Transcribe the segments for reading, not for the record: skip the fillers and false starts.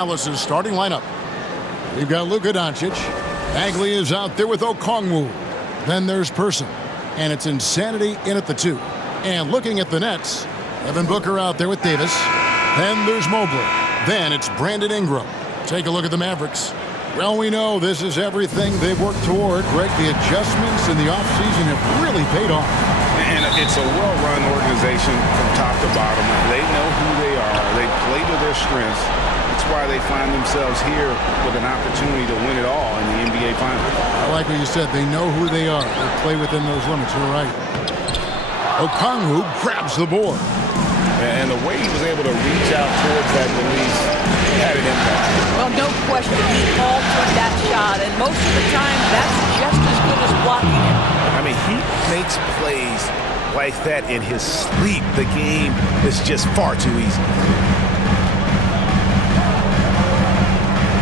Dallas's starting lineup. We've got Luka Doncic. Bagley is out there with Okongwu. Then there's Person. And it's Insanity in at the 2. And looking at the Nets, Devin Booker out there with Davis. Then there's Mobley. Then it's Brandon Ingram. Take a look at the Mavericks. Well, we know this is everything they've worked toward. Greg, the adjustments in the offseason have really paid off. And it's a well-run organization from top to bottom. They know who they are. They play to their strengths. That's why they find themselves here with an opportunity to win it all in the NBA Finals. I like what you said. They know who they are. They play within those limits. You're right. Okongwu grabs the board. And the way he was able to reach out towards that release had an impact. Well, no question. He altered that shot, and most of the time, that's just as good as blocking it. I mean, he makes plays like that in his sleep. The game is just far too easy.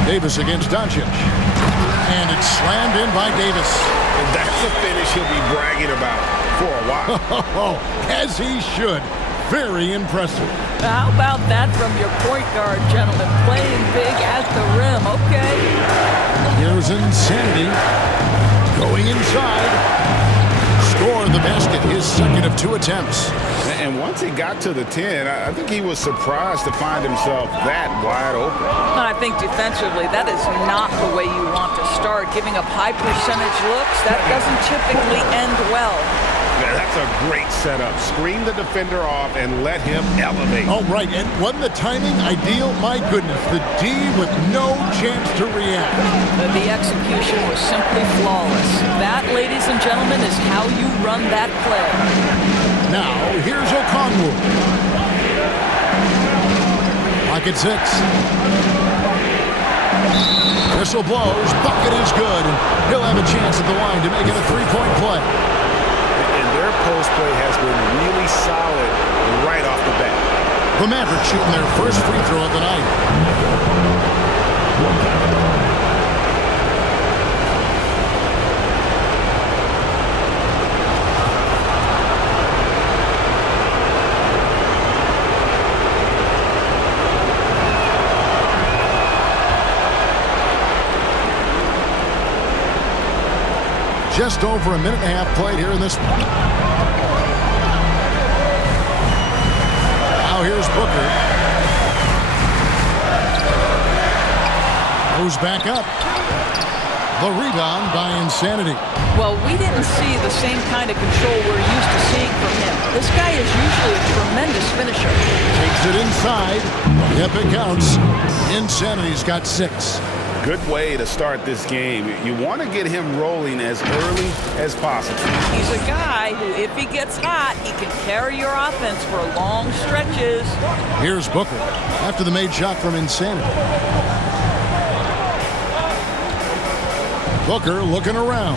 Davis against Doncic. And it's slammed in by Davis. And that's a finish he'll be bragging about for a while. As he should. Very impressive. How about that from your point guard, gentlemen? Playing big at the rim, okay? Here's Insanity. Going inside. Scored the basket, his second of 2 attempts. And once he got to the 10, I think he was surprised to find himself that wide open. I think defensively, that is not the way you want to start. Giving up high percentage looks, that doesn't typically end well. Yeah, that's a great setup. Screen the defender off and let him elevate. Oh, right. And wasn't the timing ideal? My goodness. The D with no chance to react. The execution was simply flawless. That, ladies and gentlemen, is how you run that play. Now, here's Okongwu. Pocket 6. Whistle blows. Bucket is good. And he'll have a chance at the line to make it a 3-point play. Their post play has been really solid right off the bat. The Mavericks shooting their first free throw of the night. Just over a minute and a half played here in this one. Now here's Booker. Goes back up. The rebound by Insanity. Well, we didn't see the same kind of control we're used to seeing from him. This guy is usually a tremendous finisher. Takes it inside. Yep, it counts. Insanity's got 6. Good way to start this game. You want to get him rolling as early as possible. He's a guy who, if he gets hot, he can carry your offense for long stretches. Here's Booker after the made shot from Insanity. Booker looking around.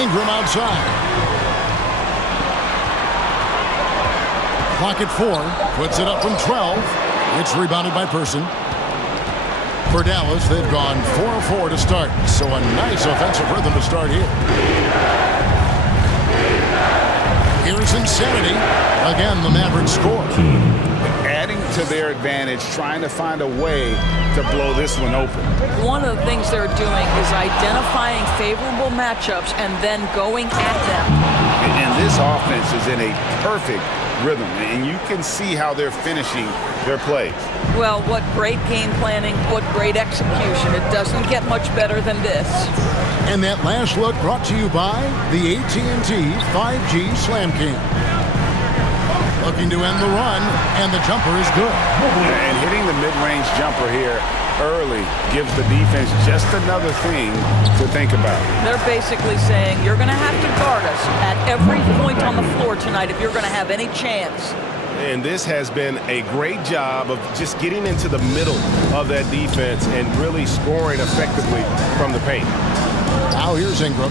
Ingram outside. Clock at 4. Puts it up from 12. It's rebounded by Person. For Dallas, they've gone 4-4 to start, so a nice offensive rhythm to start here. Here's Insanity. Again, the Mavericks score. Adding to their advantage, trying to find a way to blow this one open. One of the things they're doing is identifying favorable matchups and then going at them. And this offense is in a perfect rhythm, and you can see how they're finishing their plays. Well, what great game planning, what great execution. It doesn't get much better than this. And that last look brought to you by the AT&T 5G Slam Cam. Looking to end the run, and the jumper is good. And hitting the mid-range jumper here early gives the defense just another thing to think about. They're basically saying, you're going to have to guard us at every point on the floor tonight if you're going to have any chance. And this has been a great job of just getting into the middle of that defense and really scoring effectively from the paint. Now here's Ingram.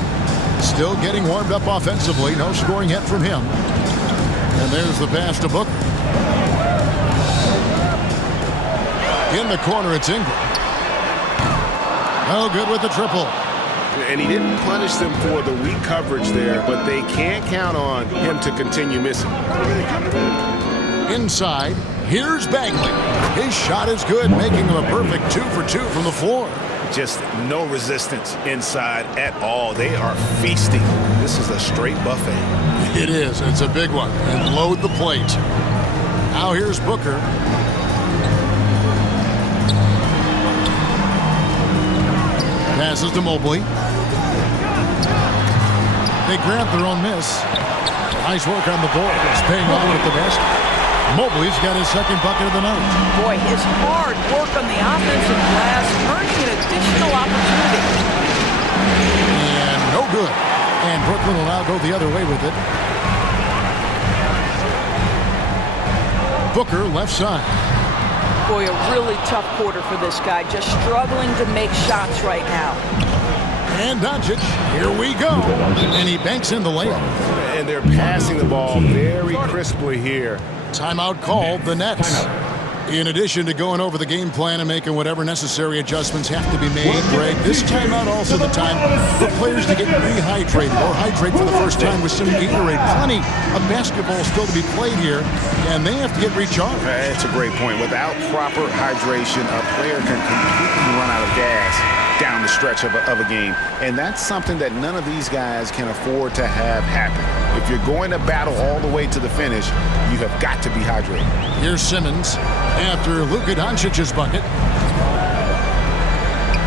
Still getting warmed up offensively. No scoring yet from him. And there's the pass to Booker. In the corner, it's Ingram. No good with the triple. And he didn't punish them for the weak coverage there, but they can't count on him to continue missing. Inside, Here's Bagley. His shot is good, making him a perfect 2 for 2 from the floor. Just no resistance inside at all. They are feasting. This is a straight buffet. It is. It's a big one. And load the plate. Now here's Booker. Passes to Mobley. They grant their own miss. Nice work on the board. It's paying off with the basket. Mobley's got his second bucket of the night. Boy, his hard work on the offensive glass, earning an additional opportunity. And no good. And Brooklyn will now go the other way with it. Booker left side. Boy, a really tough quarter for this guy, just struggling to make shots right now. And Doncic, here we go. And he banks in the layup. And they're passing the ball very crisply here. Timeout called, the Nets. In addition to going over the game plan and making whatever necessary adjustments have to be made, Greg, this timeout also the time for players to get rehydrated or hydrate for the first time with some Gatorade. Plenty of basketball still to be played here, and they have to get recharged. That's a great point. Without proper hydration, a player can completely run out of gas down the stretch of a game. And that's something that none of these guys can afford to have happen. If you're going to battle all the way to the finish, you have got to be hydrated. Here's Simmons after Luka Doncic's bucket.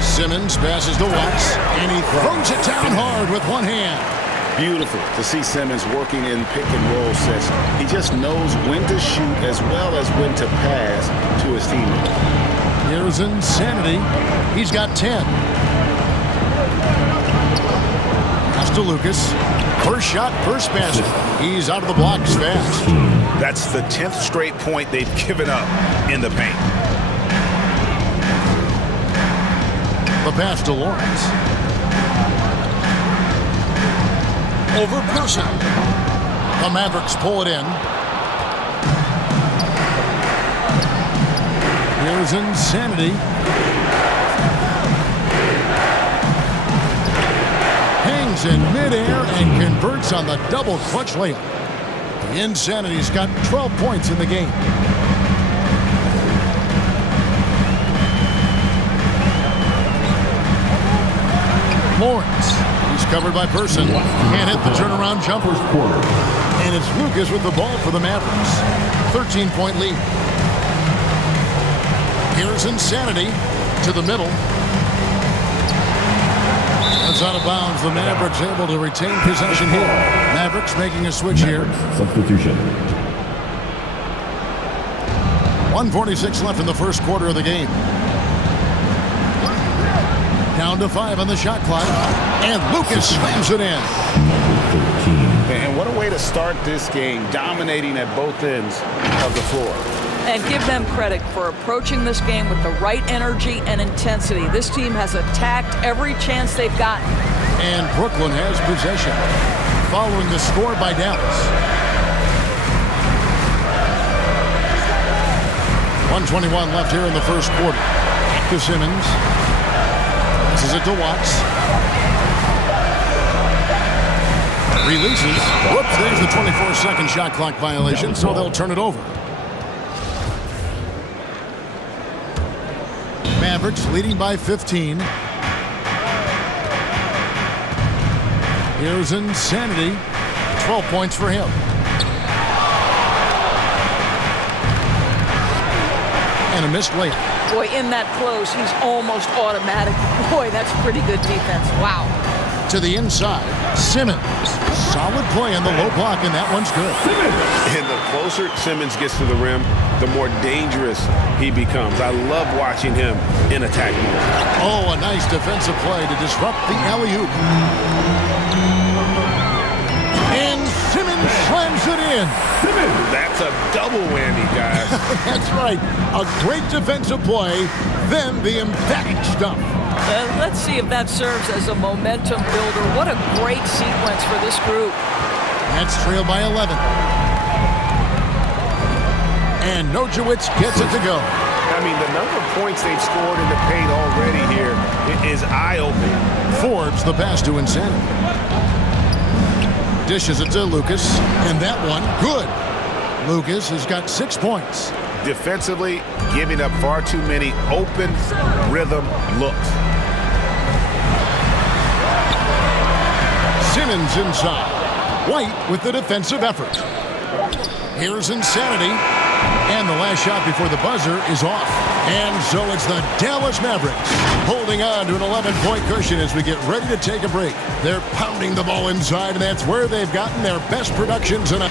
Simmons passes to Watts, and he throws it down hard with one hand. Beautiful to see Simmons working in pick and roll sets. He just knows when to shoot as well as when to pass to his teammates. Here's Insanity. He's got 10. Pass to Lucas. First shot, first basket. He's out of the blocks fast. That's the 10th straight point they've given up in the paint. The pass to Lawrence. Over Person. The Mavericks pull it in. Here's Insanity. Hangs in midair and converts on the double clutch layup. The Insanity's got 12 points in the game. Lawrence. He's covered by Person. Can't hit the turnaround jumper. And it's Lucas with the ball for the Mavericks. 13-point lead. Here's Insanity to the middle. That's out of bounds. The Mavericks able to retain possession here. Mavericks making a switch here. Substitution. 1:46 left in the first quarter of the game. Down to 5 on the shot clock. And Lucas slams it in. And what a way to start this game, dominating at both ends of the floor. And give them credit for approaching this game with the right energy and intensity. This team has attacked every chance they've gotten. And Brooklyn has possession. Following the score by Dallas. 1:21 left here in the first quarter. To Simmons. Passes it to Watts. Releases. Whoops, there's the 24-second shot clock violation, so they'll turn it over. Mavericks leading by 15. Here's Insanity. 12 points for him. And a missed layup. Boy, in that close, he's almost automatic. Boy, that's pretty good defense. Wow. To the inside, Simmons. Solid play on the low block, and that one's good. And the closer Simmons gets to the rim, the more dangerous he becomes. I love watching him in attack mode. Oh, a nice defensive play to disrupt the alley-oop. And Simmons slams it in. That's a double whammy, guys. That's right. A great defensive play, then the emphatic stuff. Let's see if that serves as a momentum builder. What a great sequence for this group. Nets trail by 11. And Nurkic gets it to go. I mean, the number of points they've scored in the paint already here is eye-opening. Forbes the pass to Insanity. Dishes it to Lucas, and that one, good. Lucas has got 6 points. Defensively, giving up far too many open rhythm looks. Simmons inside. White with the defensive effort. Here's Insanity. And the last shot before the buzzer is off. And so it's the Dallas Mavericks holding on to an 11-point cushion as we get ready to take a break. They're pounding the ball inside, and that's where they've gotten their best production tonight.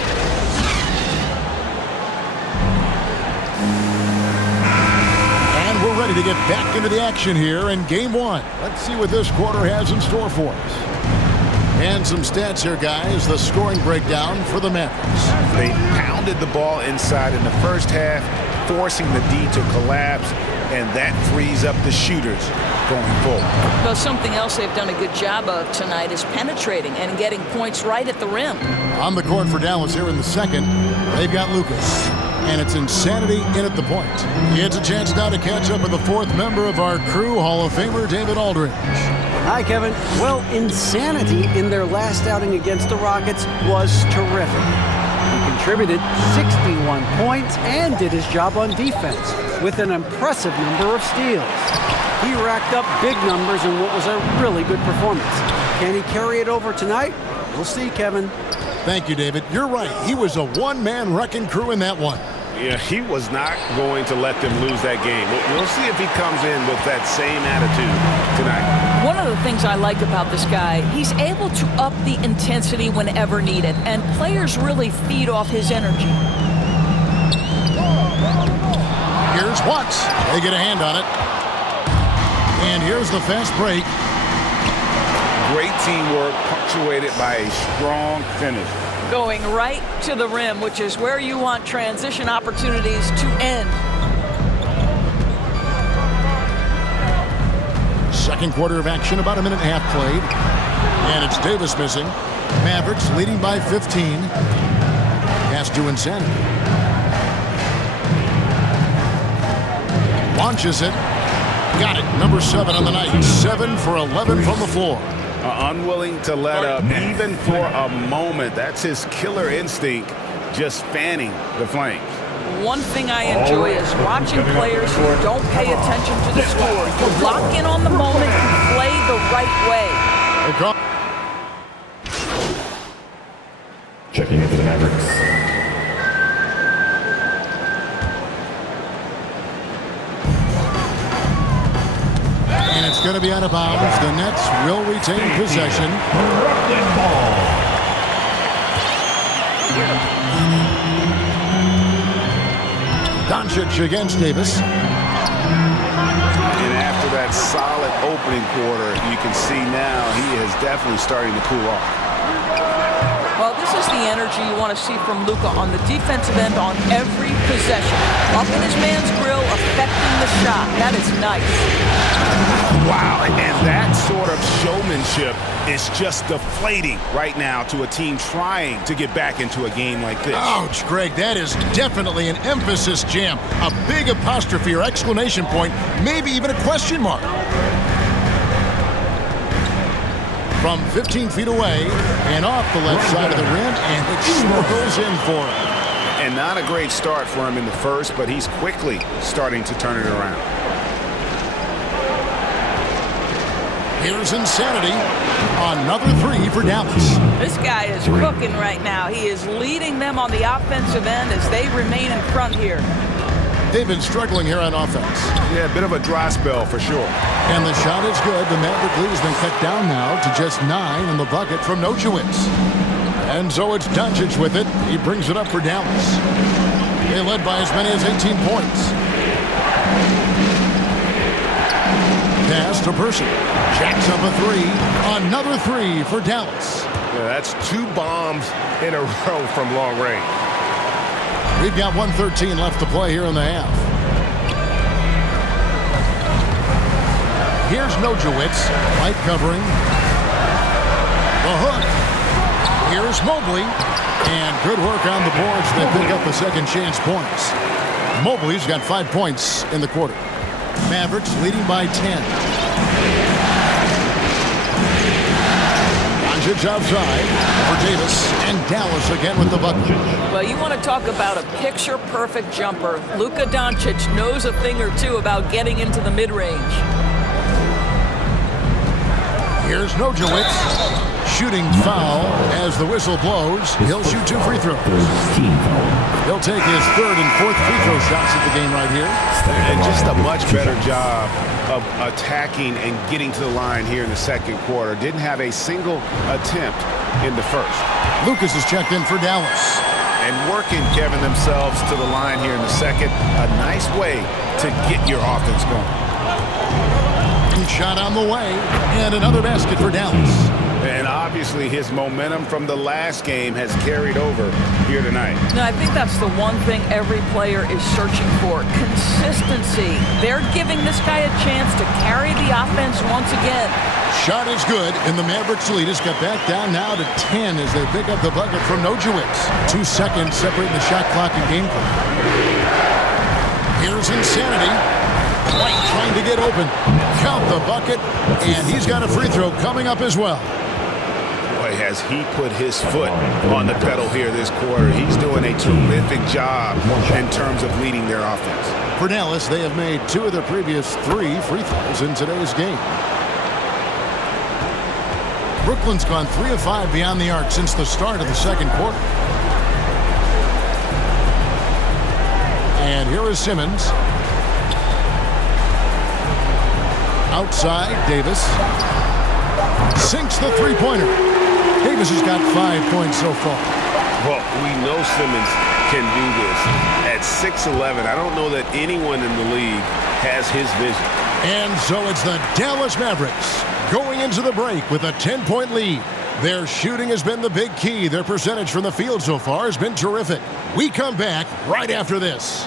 And we're ready to get back into the action here in Game 1. Let's see what this quarter has in store for us. And some stats here, guys. The scoring breakdown for the Mavericks. They pounded the ball inside in the first half, forcing the D to collapse, and that frees up the shooters going forward. Well, something else they've done a good job of tonight is penetrating and getting points right at the rim. On the court for Dallas here in the second, they've got Lucas. And it's Insanity in at the point. It's a chance now to catch up with the fourth member of our crew, Hall of Famer David Aldridge. Hi, Kevin. Well, Insanity in their last outing against the Rockets was terrific. He contributed 61 points and did his job on defense with an impressive number of steals. He racked up big numbers in what was a really good performance. Can he carry it over tonight? We'll see, Kevin. Thank you, David. You're right. He was a one-man wrecking crew in that one. Yeah, he was not going to let them lose that game. We'll see if he comes in with that same attitude tonight. One of the things I like about this guy, he's able to up the intensity whenever needed, and players really feed off his energy. Here's Watts. They get a hand on it. And here's the fast break. Great teamwork punctuated by a strong finish. Going right to the rim, which is where you want transition opportunities to end. Second quarter of action, about a minute and a half played. And it's Davis missing. Mavericks leading by 15. Pass to Insanity. Launches it. Got it. Number 7 on the night. 7 for 11 from the floor. Unwilling to let up even for a moment. That's his killer instinct, just fanning the flames. One thing I enjoy is watching players who don't pay attention to the score. You lock in on the moment and play the right way. Checking into the Mavericks. And it's going to be out of bounds. The Nets will retain possession. Doncic against Davis. And after that solid opening quarter, you can see now he is definitely starting to cool off. Well, this is the energy you want to see from Luka on the defensive end on every possession. Up in his man's grill, affecting the shot. That is nice. Wow, and that sort of showmanship is just deflating right now to a team trying to get back into a game like this. Ouch, Greg, that is definitely an emphasis jam. A big apostrophe or exclamation point, maybe even a question mark. From 15 feet away and off the left side of the rim, and it snorkels in for him. And not a great start for him in the first, but he's quickly starting to turn it around. Here's Insanity. Another 3 for Dallas. This guy is cooking right now. He is leading them on the offensive end as they remain in front here. They've been struggling here on offense. Yeah, a bit of a dry spell for sure. And the shot is good. The Maverick lead has been cut down now to just 9 in the bucket from Nociewicz. And so it's Doncic with it. He brings it up for Dallas. They led by as many as 18 points. Pass to Person. Jacks up a 3. Another 3 for Dallas. Yeah, that's 2 bombs in a row from long range. We've got 1:13 left to play here in the half. Here's Nociewicz. Light covering. The hook. Here's Mobley. And good work on the boards. They pick up the second chance points. Mobley's got 5 points in the quarter. Mavericks leading by 10. Doncic outside for Davis, and Dallas again with the bucket. Well, you want to talk about a picture-perfect jumper. Luka Doncic knows a thing or two about getting into the mid-range. Here's Nojewicz. Shooting foul as the whistle blows. He'll shoot 2 free throws. He'll take his 3rd and 4th free throw shots at the game right here. And just a much better job of attacking and getting to the line here in the second quarter. Didn't have a single attempt in the first. Lucas is checked in for Dallas. And working, Kevin, themselves to the line here in the second. A nice way to get your offense going. Shot on the way, and another basket for Dallas. And obviously his momentum from the last game has carried over here tonight. No, I think that's the one thing every player is searching for. Consistency. They're giving this guy a chance to carry the offense once again. Shot is good, and the Mavericks lead has got back down now to 10 as they pick up the bucket from Nojewicz. 2 seconds separating the shot clock and game clock. Here's Insanity. White trying to get open. Count the bucket, and he's got a free throw coming up as well. Boy, has he put his foot on the pedal here this quarter. He's doing a terrific job in terms of leading their offense. For Dallas, they have made 2 of their previous 3 free throws in today's game. Brooklyn's gone 3 of 5 beyond the arc since the start of the second quarter. And here is Simmons. Outside, Davis sinks the three-pointer. Davis has got 5 points so far. Well, we know Simmons can do this. At 6'11", I don't know that anyone in the league has his vision. And so it's the Dallas Mavericks going into the break with a 10-point lead. Their shooting has been the big key. Their percentage from the field so far has been terrific. We come back right after this.